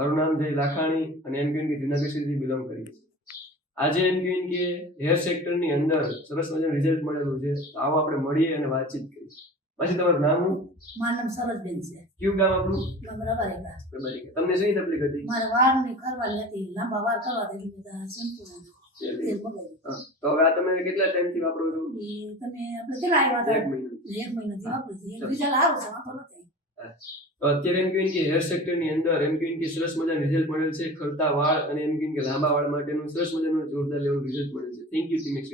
મારું નામ જય લાખાણી અને એમ કે જુનાગઢ સિટી બિલોંગ કરી છે. આજે એમ કે હેર સેક્ટરની અંદર સરસ મજાનું રિઝલ્ટ મળેલું છે. તો આવો આપણે મળીએ અને વાતચીત કરીએ. પછી તમારું નામ? મારું નામ સરસબેન છે. કયું ગામ આપણું? રબારિકા. રબારિકા. તમને શી તકલીફ હતી? મારે વાળની ખરવાની હતી, લાંબા વાળ કરવા હતી, બધા શેમ્પુ તેલ મગાવ્યું. તો હવે આ તમે કેટલા ટાઈમથી વાપરો છો? એ તમે આપણે કેટલા આવ્યા હતા? 1 મહિનો. 1 મહિનાથી વાપરું છું. રિઝલ્ટ સારું છે, વાંધો નથી. તો અત્યારે એમ કે હેર સેક્ટરની અંદર એમ કે સરસ મજાનું રિઝલ્ટ મળેલ છે. ખરતા વાળ અને એમ કે લાંબા વાળ માટેનું સરસ મજાનું જોરદાર લેવલનું રિઝલ્ટ મળેલ છે. Thank you team x.